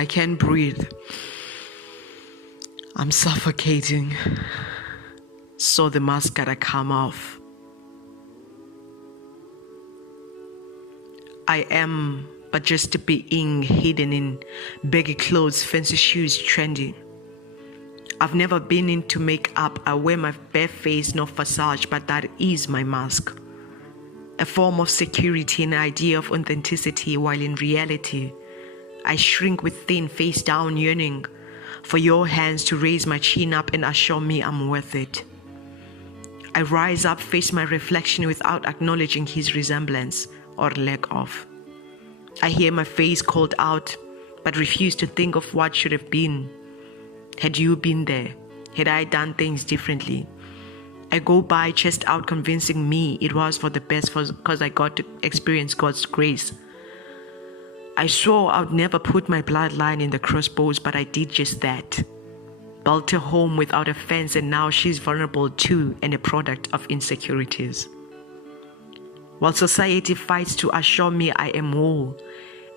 I can't breathe. I'm suffocating. So the mask gotta come off. I am but just a being hidden in baggy clothes, fancy shoes, trendy. I've never been into makeup. I wear my bare face, no facade, but that is my mask. A form of security, an idea of authenticity, while in reality, I shrink within, face down, yearning for your hands to raise my chin up and assure me I'm worth it. I rise up, face my reflection without acknowledging his resemblance or lack of. I hear my face called out, but refuse to think of what should have been. Had you been there, had I done things differently? I go by chest out, convincing me it was for the best because I got to experience God's grace. I swore I would never put my bloodline in the crossbows, but I did just that. Built her home without a fence, and now she's vulnerable too and a product of insecurities. While society fights to assure me I am whole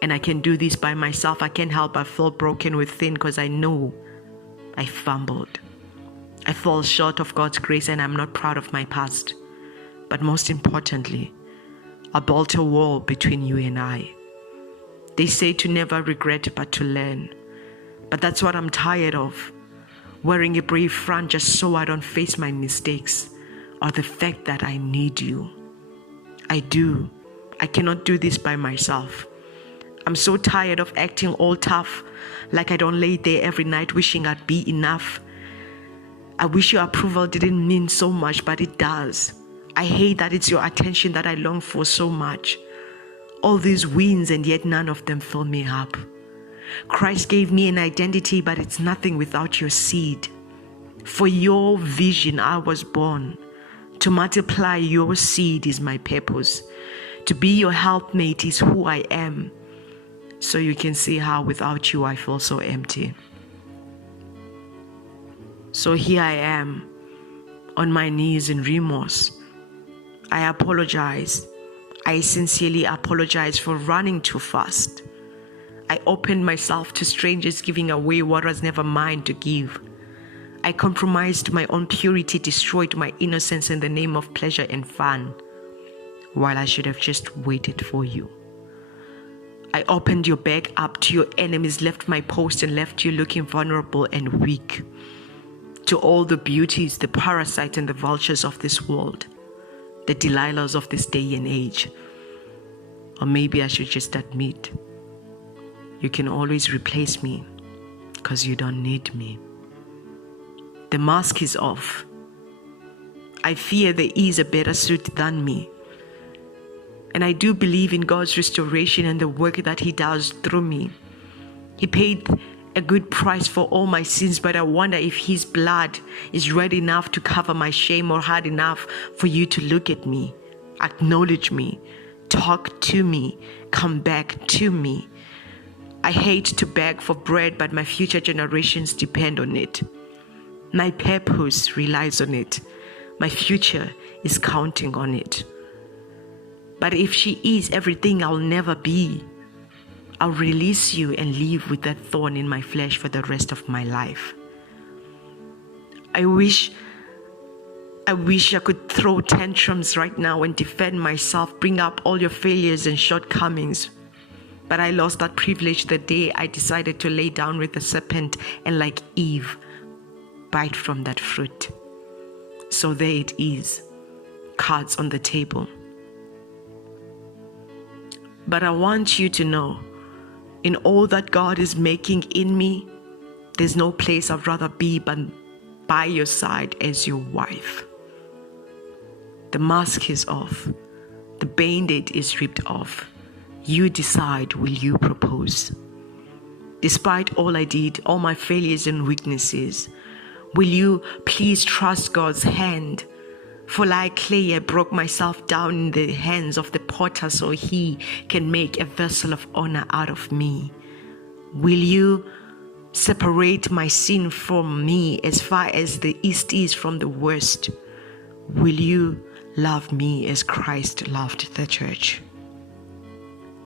and I can do this by myself, I can't help but feel broken within because I know I fumbled. I fall short of God's grace and I'm not proud of my past. But most importantly, I built a wall between you and I. They say to never regret but to learn. But that's what I'm tired of. Wearing a brave front just so I don't face my mistakes or the fact that I need you. I do. I cannot do this by myself. I'm so tired of acting all tough, like I don't lay there every night wishing I'd be enough. I wish your approval didn't mean so much, but it does. I hate that it's your attention that I long for so much. All these wins and yet none of them fill me up. Christ gave me an identity, but it's nothing without your seed. For your vision I was born. To multiply your seed is my purpose. To be your helpmate is who I am. So you can see how without you I feel so empty. So here I am, on my knees in remorse. I apologize. I sincerely apologize for running too fast. I opened myself to strangers, giving away what was never mine to give. I compromised my own purity, destroyed my innocence in the name of pleasure and fun, while I should have just waited for you. I opened your bag up to your enemies, left my post and left you looking vulnerable and weak. To all the beauties, the parasites and the vultures of this world, the Delilahs of this day and age. Or maybe I should just admit, you can always replace me because you don't need me. The mask is off. I fear there is a better suit than me. And I do believe in God's restoration and the work that He does through me. He paid a good price for all my sins, but I wonder if His blood is red enough to cover my shame or hard enough for you to look at me, acknowledge me, talk to me, come back to me. I hate to beg for bread, but my future generations depend on it. My purpose relies on it. My future is counting on it. But if she is everything I'll never be, I'll release you and live with that thorn in my flesh for the rest of my life. I wish I could throw tantrums right now and defend myself, bring up all your failures and shortcomings. But I lost that privilege the day I decided to lay down with the serpent and, like Eve, bite from that fruit. So there it is, cards on the table. But I want you to know, in all that God is making in me, there's no place I'd rather be but by your side as your wife. The mask is off. The band-aid is ripped off. You decide, will you propose? Despite all I did, all my failures and weaknesses, will you please trust God's hand? For like clay, I broke myself down in the hands of the potter so He can make a vessel of honor out of me. Will you separate my sin from me as far as the east is from the west? Will you love me as Christ loved the church?